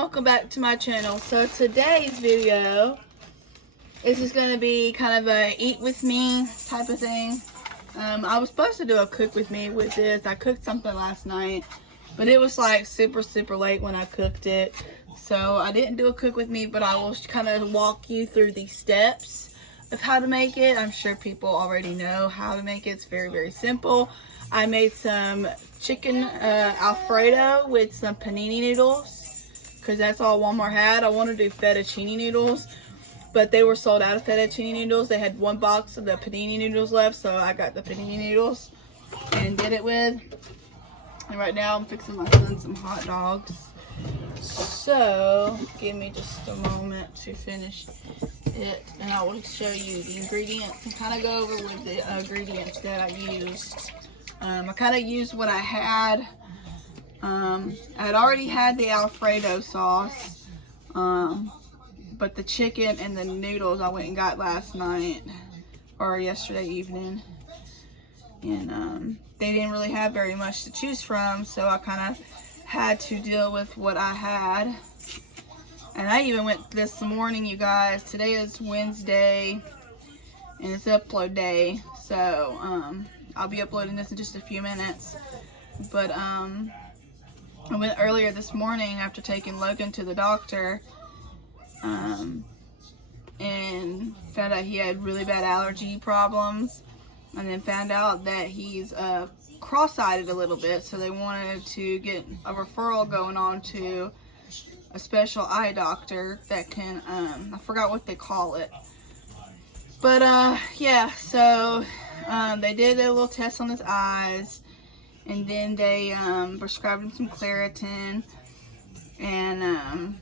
welcome back to my channel. So today's video is just going to be kind of a eat with me type of thing. I was supposed to do a cook with me with this. I cooked something last night, but it was like super late when I cooked it. So I didn't do a cook with me, but I will kind of walk you through the steps of how to make it. I'm sure people already know how to make it. It's very simple. I made some chicken Alfredo with some panini noodles because that's all Walmart had. I wanted to do fettuccine noodles, but they were sold out of fettuccine noodles. They had one box of the panini noodles left, so I got the panini noodles and did it with. And right now I'm fixing my son some hot dogs. So give me just a moment to finish it, and I will show you the ingredients and kind of go over with the ingredients that I used. I kind of used what I had. I had already had the Alfredo sauce, but the chicken and the noodles I went and got last night or yesterday evening, and they didn't really have very much to choose from, so I kind of had to deal with what I had. And I even went this morning, you guys. Today is Wednesday and it's upload day, so I'll be uploading this in just a few minutes. But I went earlier this morning after taking Logan to the doctor, and found out he had really bad allergy problems, and then found out that he's cross-eyed a little bit, so they wanted to get a referral going on to a special eye doctor that can, I forgot what they call it, but yeah, so they did a little test on his eyes, and then they prescribed him some Claritin and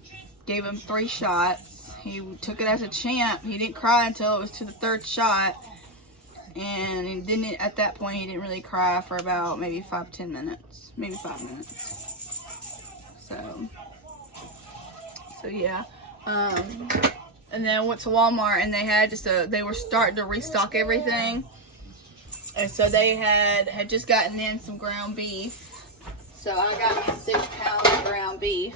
gave him 3 shots. He took it as a champ. He didn't cry until it was to the 3rd shot, and then at that point he didn't really cry for about maybe 5-10 minutes, maybe 5 minutes. So yeah. And then I went to Walmart, and they had they were starting to restock everything. And so they had just gotten in some ground beef. So I got me 6 pounds of ground beef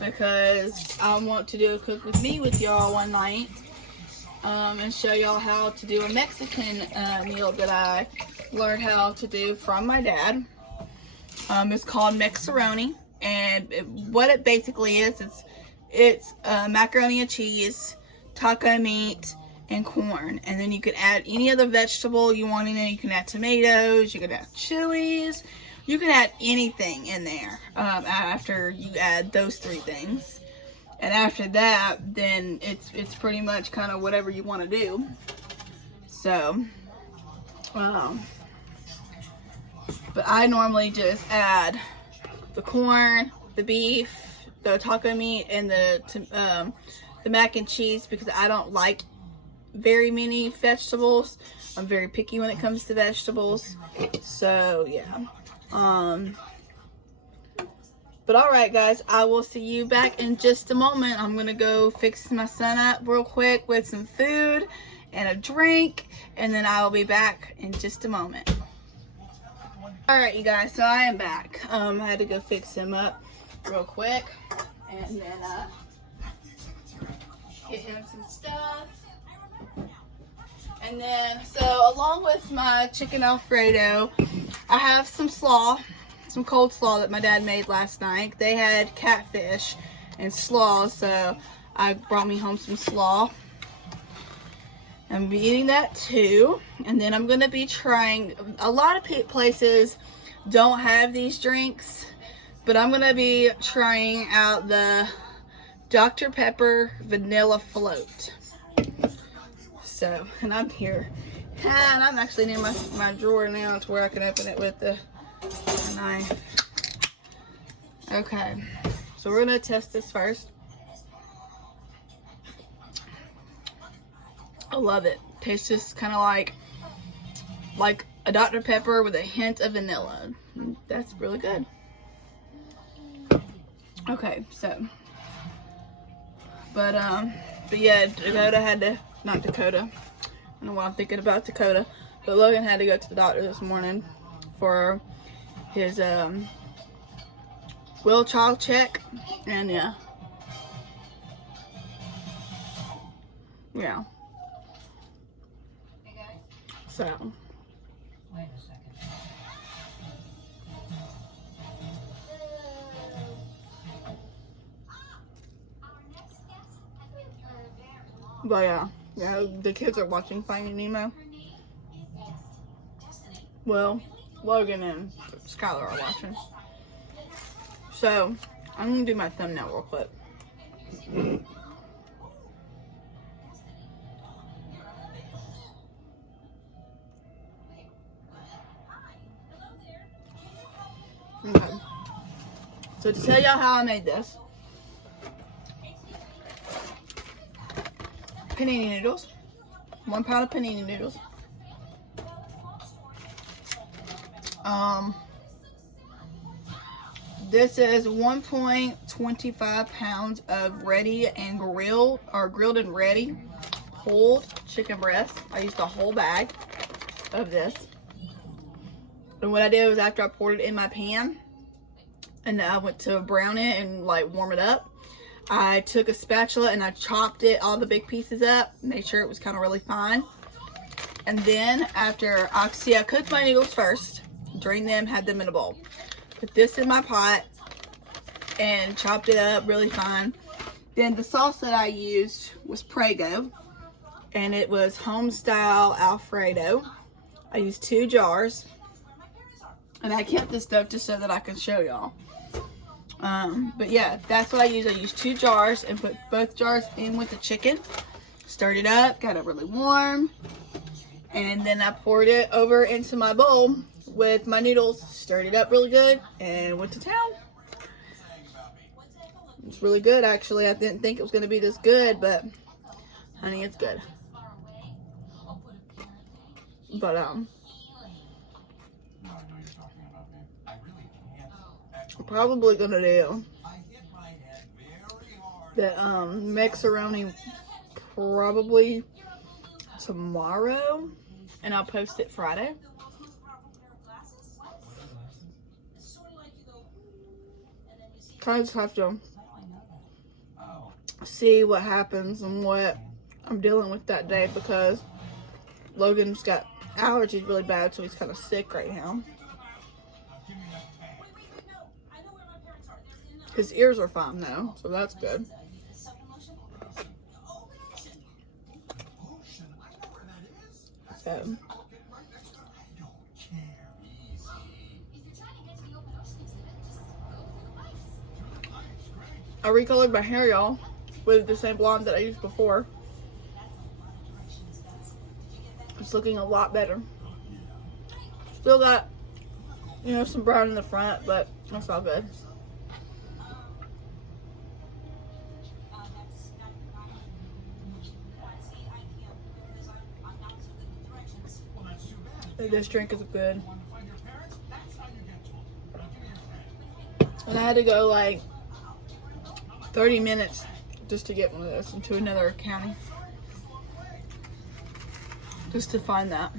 because I want to do a cook with me with y'all one night, and show y'all how to do a Mexican meal that I learned how to do from my dad. It's called Mexaroni, and what it basically is, it's macaroni and cheese, taco meat, and corn, and then you can add any other vegetable you want in there. You can add tomatoes, you can add chilies, you can add anything in there after you add those 3 things. And after that, then it's pretty much kind of whatever you want to do. So but I normally just add the corn, the beef, the taco meat, and the mac and cheese, because I don't like very many vegetables. I'm very picky when it comes to vegetables. So yeah. But alright guys, I will see you back in just a moment. I'm gonna go fix my son up real quick with some food and a drink, and then I will be back in just a moment. Alright you guys, so I am back. I had to go fix him up real quick, and then get him some stuff. And then, so along with my chicken Alfredo, I have some slaw, some cold slaw that my dad made last night. They had catfish and slaw, so I brought me home some slaw. I'm be eating that too. And then I'm going to be trying, a lot of places don't have these drinks, but I'm going to be trying out the Dr. Pepper Vanilla Float. So, and I'm here, and I'm actually near my drawer now to where I can open it with the knife. Okay, so we're gonna test this first. I love it. Tastes just kind of like a Dr. Pepper with a hint of vanilla. That's really good. Okay, so, but yeah, Dakota had to. Not Dakota. I don't know why I'm thinking about Dakota. But Logan had to go to the doctor this morning for his will child check. And yeah, Yeah. So. But yeah, the kids are watching Finding Nemo. Well, Logan and Skylar are watching. So, I'm going to do my thumbnail real quick. Okay. So, to tell y'all how I made this. Panini noodles. 1 pound of panini noodles. This is 1.25 pounds of ready and grilled, or grilled and ready pulled chicken breast. I used a whole bag of this. And what I did was, after I poured it in my pan and I went to brown it and like warm it up, I took a spatula and I chopped it, all the big pieces up, made sure it was kind of really fine. And then after, I cooked my noodles first, drained them, had them in a bowl. Put this in my pot and chopped it up really fine. Then the sauce that I used was Prego, and it was home style Alfredo. I used 2 jars, and I kept this stuff just so that I could show y'all. But yeah, that's what I used. I used 2 jars and put both jars in with the chicken. Stirred it up, got it really warm, and then I poured it over into my bowl with my noodles, stirred it up really good, and went to town. It's really good, actually. I didn't think it was going to be this good, but honey, it's good. But I'm probably gonna do the macaroni probably tomorrow, and I'll post it Friday. I just have to see what happens and what I'm dealing with that day, because Logan's got allergies really bad, so he's kind of sick right now. His ears are fine though, so that's good. So I recolored my hair, y'all, with the same blonde that I used before. It's looking a lot better. Still got, you know, some brown in the front, but that's all good. This drink is good. And I had to go like 30 minutes just to get one of those into another county. Just to find that.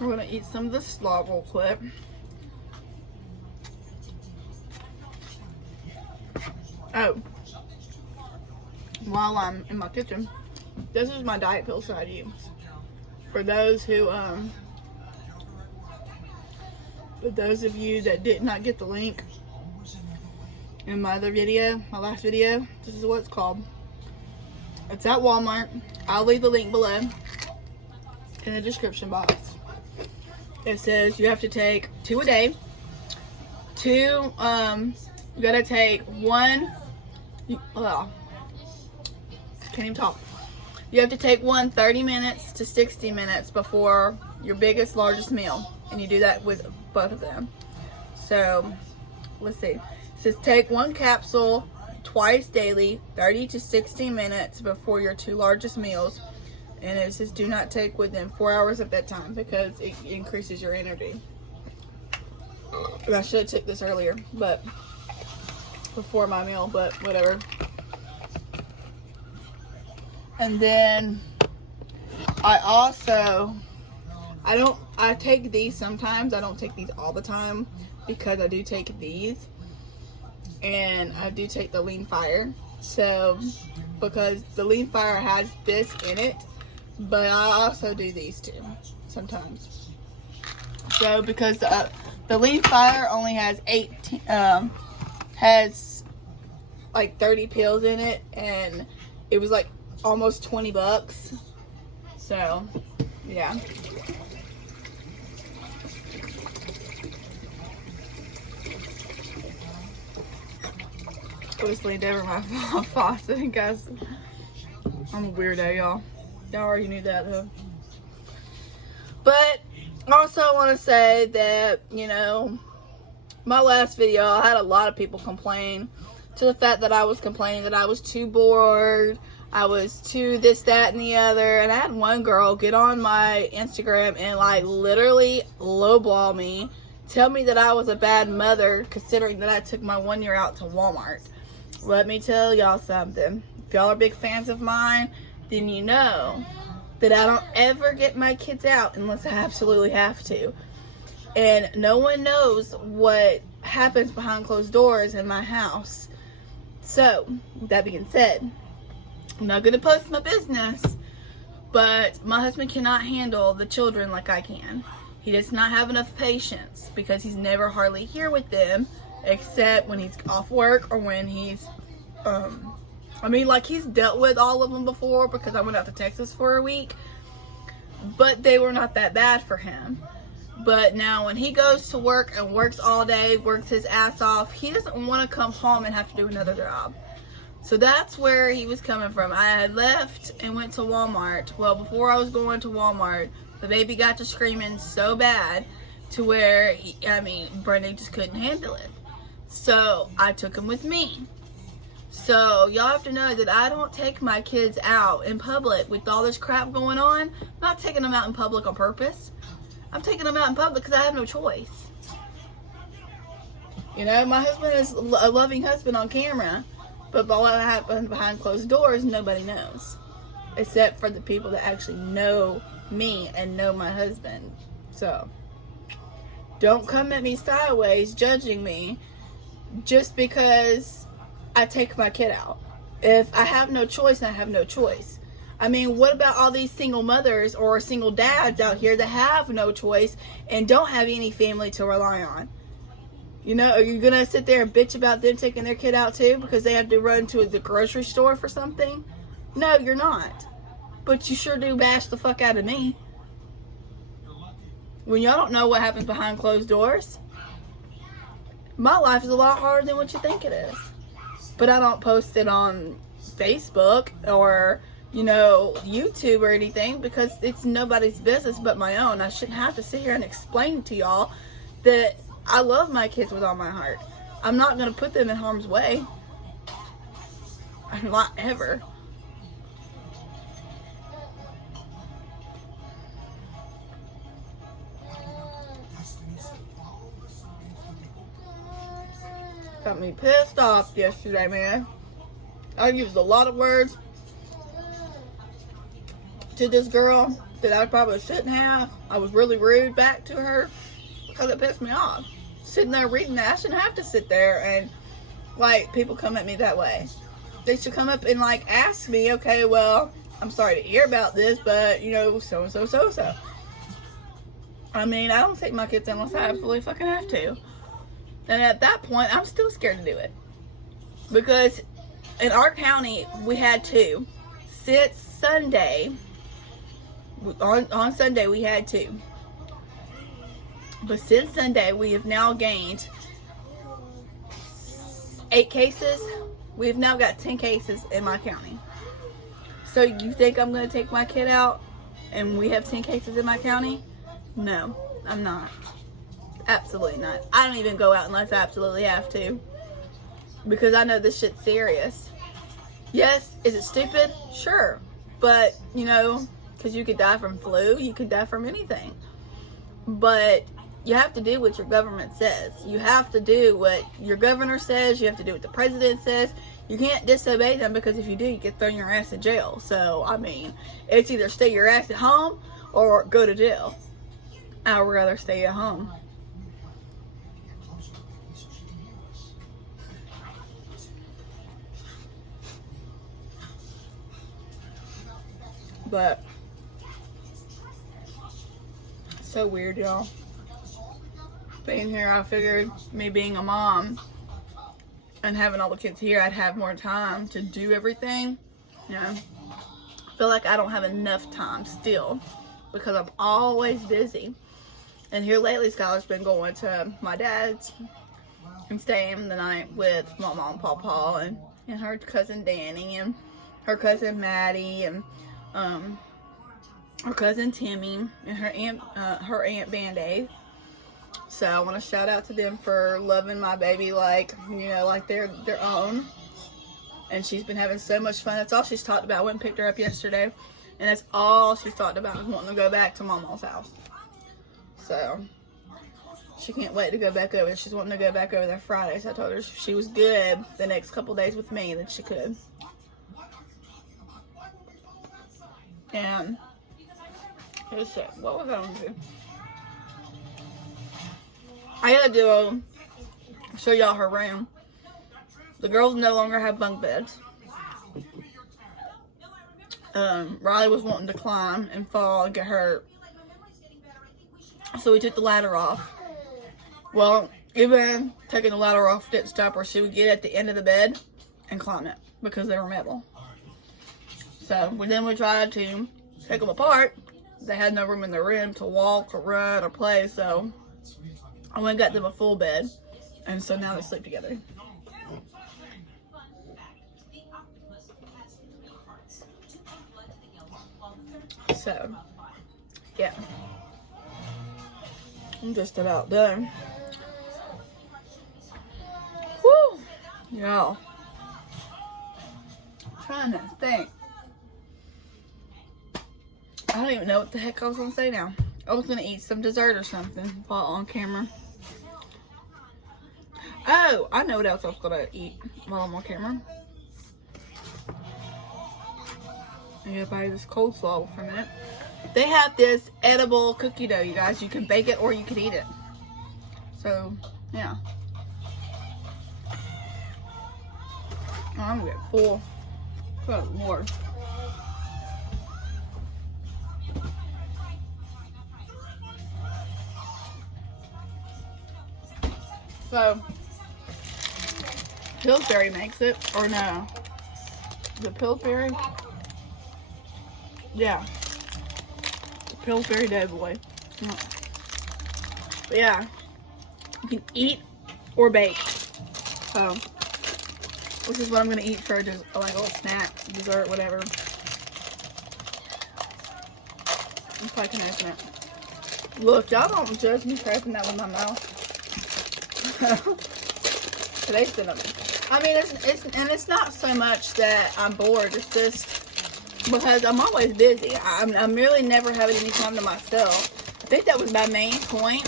We're gonna eat some of the slaw real quick. Oh, while I'm in my kitchen, this is my diet pills that I use. For those who, for those of you that did not get the link in my other video, my last video, this is what it's called. It's at Walmart. I'll leave the link below in the description box. It says you have to take 2 a day. You gotta take 1, well, can't even talk. You have to take 1 30 minutes to 60 minutes before your biggest, largest meal. And you do that with both of them. So, let's see. It says take 1 capsule twice daily, 30 to 60 minutes before your 2 largest meals. And it says do not take within 4 hours of bedtime because it increases your energy. And I should have took this earlier, but before my meal, but whatever. And then I take these sometimes. I don't take these all the time because I do take these. And I do take the Lean Fire. So, because the lean fire has this in it, but I also do these too sometimes. So, because the lean fire only has 18, has like 30 pills in it, and it was like almost $20. So, yeah. I just leaned over my faucet, guys. I'm a weirdo, y'all. Y'all already knew that, though. But also, I want to say that, you know, my last video, I had a lot of people complain to the fact that I was complaining that I was too bored. I was too this, that, and the other. And I had one girl get on my Instagram and, like, literally lowball me. Tell me that I was a bad mother, considering that I took my 1 year out to Walmart. Let me tell y'all something. If y'all are big fans of mine, then you know that I don't ever get my kids out unless I absolutely have to. And no one knows what happens behind closed doors in my house. So, with that being said, I'm not going to post my business, but my husband cannot handle the children like I can. He does not have enough patience because he's never hardly here with them, except when he's off work or when he's, I mean, like, he's dealt with all of them before because I went out to Texas for a week, but they were not that bad for him. But now when he goes to work and works all day, works his ass off, he doesn't want to come home and have to do another job. So that's where he was coming from. I had left and went to Walmart. Well, before I was going to Walmart, the baby got to screaming so bad to where, Brenda just couldn't handle it. So I took him with me. So y'all have to know that I don't take my kids out in public with all this crap going on. I'm not taking them out in public on purpose. I'm taking them out in public because I have no choice. You know, my husband is a loving husband on camera, but what happens behind closed doors, nobody knows. Except for the people that actually know me and know my husband. So, don't come at me sideways judging me just because I take my kid out. If I have no choice, I have no choice. I mean, what about all these single mothers or single dads out here that have no choice and don't have any family to rely on? You know, are you going to sit there and bitch about them taking their kid out too because they have to run to the grocery store for something? No, you're not. But you sure do bash the fuck out of me. When y'all don't know what happens behind closed doors. My life is a lot harder than what you think it is. But I don't post it on Facebook or, you know, YouTube or anything because it's nobody's business but my own. I shouldn't have to sit here and explain to y'all that I love my kids with all my heart. I'm not going to put them in harm's way. I'm not ever. Got me pissed off yesterday, man. I used a lot of words to this girl that I probably shouldn't have. I was really rude back to her because it pissed me off. Sitting there reading that, I shouldn't have to sit there and, like, people come at me that way. They should come up and, like, ask me, okay, well, I'm sorry to hear about this, but, you know, so-and-so. I mean, I don't take my kids unless I absolutely fucking have to. And at that point, I'm still scared to do it. Because in our county, we had 2. Since Sunday, on Sunday, we had 2. But since Sunday, we have now gained 8 cases. We've now got 10 cases in my county. So you think I'm going to take my kid out and we have 10 cases in my county? No, I'm not. Absolutely not. I don't even go out unless I absolutely have to. Because I know this shit's serious. Yes, is it stupid? Sure. But, you know, because you could die from flu, you could die from anything. But you have to do what your government says. You have to do what your governor says. You have to do what the president says. You can't disobey them because if you do, you get thrown your ass in jail. So, I mean, it's either stay your ass at home or go to jail. I would rather stay at home. But so weird, y'all. Being here, I figured me being a mom and having all the kids here, I'd have more time to do everything. You know, I feel like I don't have enough time still because I'm always busy. And here lately, Skylar's been going to my dad's and staying the night with my mom and Pawpaw and her cousin Danny and her cousin Maddie and her cousin Timmy and her aunt Band-Aid. So I want to shout out to them for loving my baby like, you know, like their own. And she's been having so much fun. That's all she's talked about. I went and picked her up yesterday, and that's all she's talked about, is wanting to go back to Mama's house. So she can't wait to go back over. She's wanting to go back over there Friday. So I told her if she was good the next couple days with me, then she could. And let's see, what was I going to do? I gotta show y'all her room. The girls no longer have bunk beds. Riley was wanting to climb and fall and get hurt, so we took the ladder off. Well, even taking the ladder off didn't stop her. She would get at the end of the bed and climb it because they were metal. So then we tried to take them apart. They had no room in their room to walk or run or play, so I went and got them a full bed, and so now they sleep together. So, yeah. I'm just about done. Woo! Y'all. Trying to think. I don't even know what the heck I was going to say now. I was going to eat some dessert or something while on camera. Oh, I know what else I was going to eat while I'm on camera. I'm going to buy this coleslaw for a minute. They have this edible cookie dough, you guys. You can bake it or you can eat it. So, yeah. I'm going to get full. Good Lord. So, Pillsbury makes it, or no? The Pillsbury? Yeah. The Pillsbury Doughboy. But yeah, you can eat or bake. So, this is what I'm going to eat for just like a little snack, dessert, whatever. If I can open it. Look, y'all don't judge me for opening that with my mouth. Today's been I mean, it's not so much that I'm bored. It's just because I'm always busy. I'm really never having any time to myself. I think that was my main point.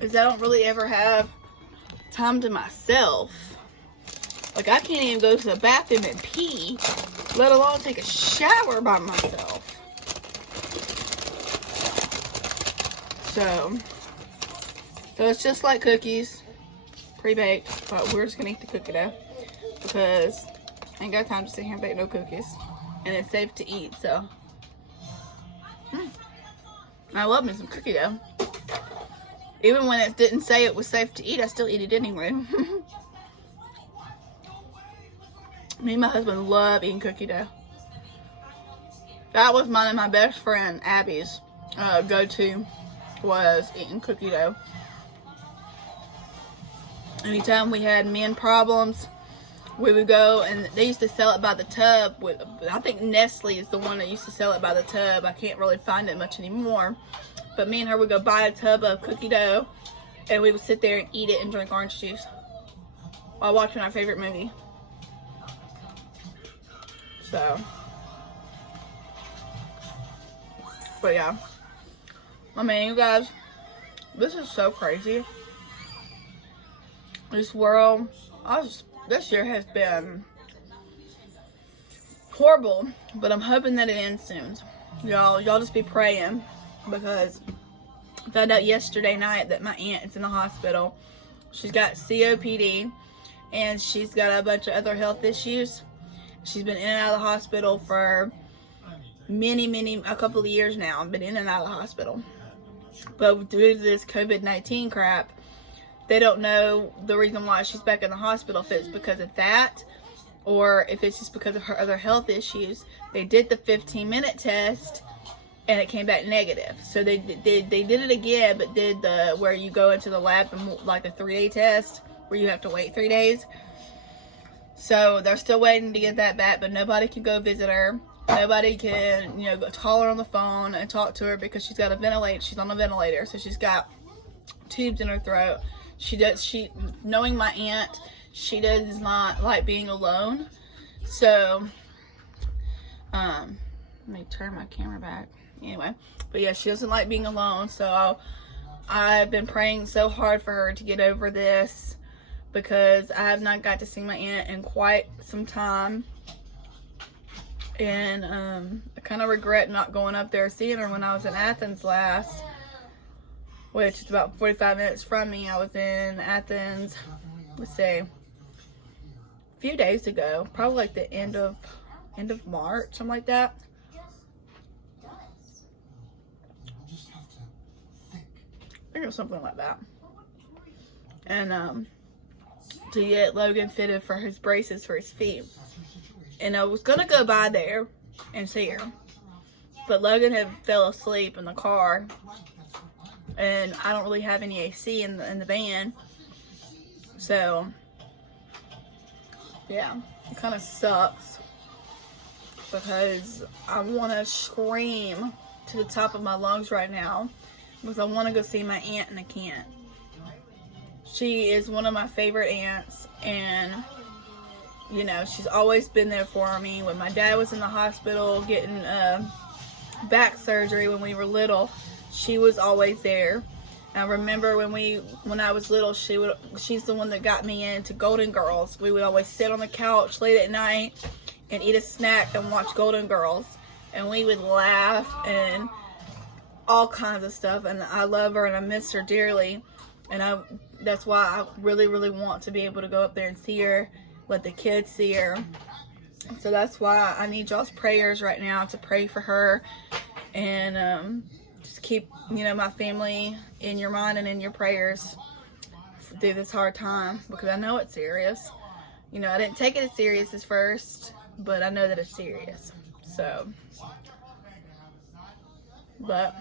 Is I don't really ever have time to myself. Like, I can't even go to the bathroom and pee, let alone take a shower by myself. So it's just like cookies, pre-baked, but we're just gonna eat the cookie dough because I ain't got time to sit here and bake no cookies, and it's safe to eat. So I love me some cookie dough. Even when it didn't say it was safe to eat, I still eat it anyway. Me and my husband love eating cookie dough. That was mine and my best friend Abby's go-to, was eating cookie dough. Anytime we had men problems, we would go, and they used to sell it by the tub. I think Nestle is the one that used to sell it by the tub. I can't really find it much anymore. But me and her would go buy a tub of cookie dough, and we would sit there and eat it and drink orange juice while watching our favorite movie. So, but yeah. I mean, you guys, this is so crazy. This world, this year has been horrible, but I'm hoping that it ends soon. Y'all just be praying, because I found out yesterday night that my aunt is in the hospital. She's got COPD, and she's got a bunch of other health issues. She's been in and out of the hospital for a couple of years now. I've been in and out of the hospital. But due to this COVID-19 crap, they don't know the reason why she's back in the hospital, if it's because of that or if it's just because of her other health issues. They did the 15-minute test and it came back negative. So they did it again, but did the where you go into the lab and like a 3-day test where you have to wait 3 days. So they're still waiting to get that back, but nobody can go visit her. Nobody can, you know, go call her on the phone and talk to her because she's got a ventilator. She's on a ventilator, so she's got tubes in her throat. Knowing my aunt, she does not like being alone. So, let me turn my camera back. Anyway, but yeah, she doesn't like being alone. So I've been praying so hard for her to get over this because I have not got to see my aunt in quite some time. And I kind of regret not going up there seeing her when I was in Athens last, which is about 45 minutes from me. I was in Athens, let's say, a few days ago, probably like the end of March, something like that. I think it was something like that. And to get Logan fitted for his braces for his feet. And I was gonna go by there and see her, but Logan had fell asleep in the car, and I don't really have any AC in the van, so yeah, it kind of sucks because I want to scream to the top of my lungs right now because I want to go see my aunt and I can't. She is one of my favorite aunts, and you know, she's always been there for me. When my dad was in the hospital getting back surgery when we were little, she was always there. I remember when I was little, she's the one that got me into Golden Girls. We would always sit on the couch late at night and eat a snack and watch Golden Girls, and we would laugh and all kinds of stuff. And I love her and I miss her dearly, and that's why I really, really want to be able to go up there and see her, let the kids see her. So that's why I need y'all's prayers right now to pray for her, and just keep, you know, my family in your mind and in your prayers through this hard time, because I know it's serious. You know, I didn't take it as serious as first, but I know that it's serious. So, but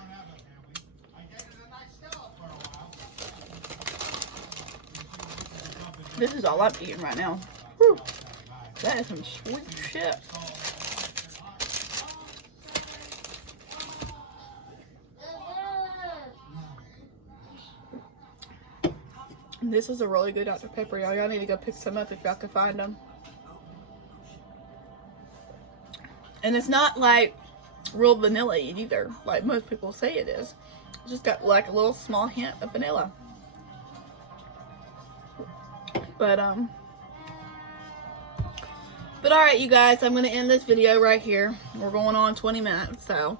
this is all I'm eating right now. Whew. That is some sweet shit. This is a really good Dr. Pepper, y'all. Y'all need to go pick some up if y'all can find them. And it's not like real vanilla either, like most people say it is. It's just got like a little small hint of vanilla. But alright, you guys, I'm going to end this video right here. We're going on 20 minutes, so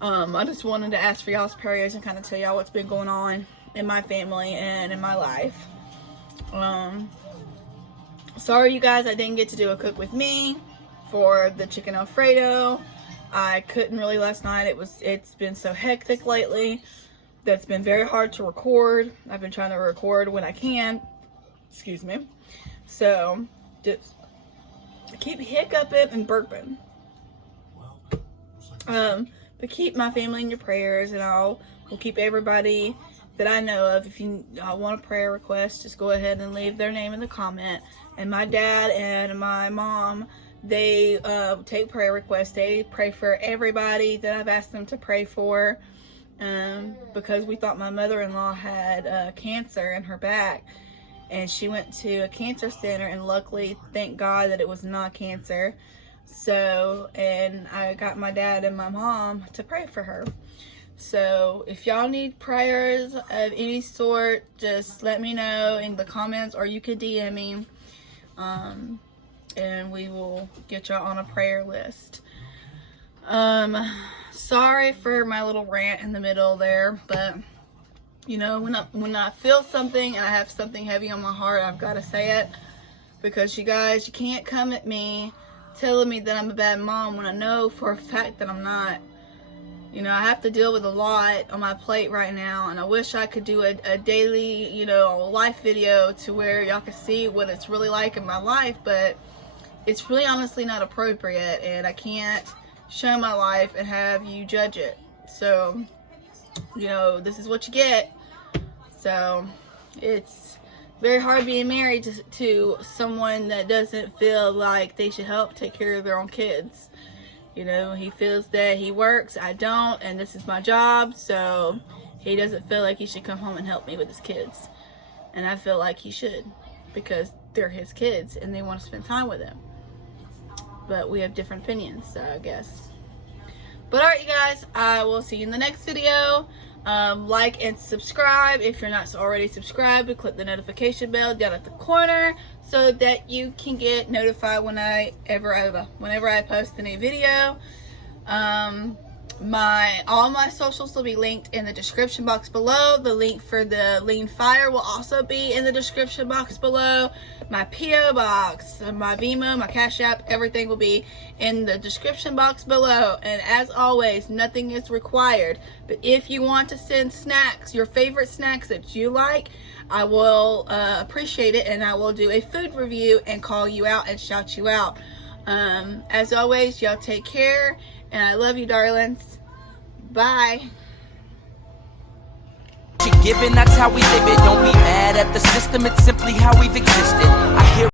I just wanted to ask for y'all's prayers and kind of tell y'all what's been going on in my family and in my life. Sorry, you guys, I didn't get to do a cook with me for the chicken Alfredo. I couldn't really last night. It's been so hectic lately that's been very hard to record. I've been trying to record when I can. Excuse me. So, just keep hiccuping and burping. But keep my family in your prayers, and we'll keep everybody that I know of. If you want a prayer request, just go ahead and leave their name in the comment. And my dad and my mom, they take prayer requests. They pray for everybody that I've asked them to pray for, because we thought my mother-in-law had cancer in her back. And she went to a cancer center, and luckily, thank God that it was not cancer. So, and I got my dad and my mom to pray for her. So, if y'all need prayers of any sort, just let me know in the comments, or you can DM me. And we will get y'all on a prayer list. Sorry for my little rant in the middle there, but you know, when I feel something and I have something heavy on my heart, I've got to say it, because you guys, you can't come at me telling me that I'm a bad mom when I know for a fact that I'm not. You know, I have to deal with a lot on my plate right now, and I wish I could do a daily, you know, life video to where y'all can see what it's really like in my life, but it's really honestly not appropriate, and I can't show my life and have you judge it. So, you know, this is what you get. So, it's very hard being married to someone that doesn't feel like they should help take care of their own kids. You know, he feels that he works, I don't, and this is my job, so he doesn't feel like he should come home and help me with his kids. And I feel like he should, because they're his kids and they want to spend time with him. But we have different opinions, so I guess. But alright, you guys, I will see you in the next video. Like and subscribe if you're not already subscribed, and click the notification bell down at the corner so that you can get notified whenever I post a new video. All my socials will be linked in the description box below. The link for the Lean Fire will also be in the description box below. My P.O. box, my Venmo, my Cash App, everything will be in the description box below. And as always, nothing is required. But if you want to send snacks, your favorite snacks that you like, I will appreciate it, and I will do a food review and call you out and shout you out. As always, y'all take care, and I love you, darlings. Bye. Given, that's how we live it. Don't be mad at the system, it's simply how we've existed. I hear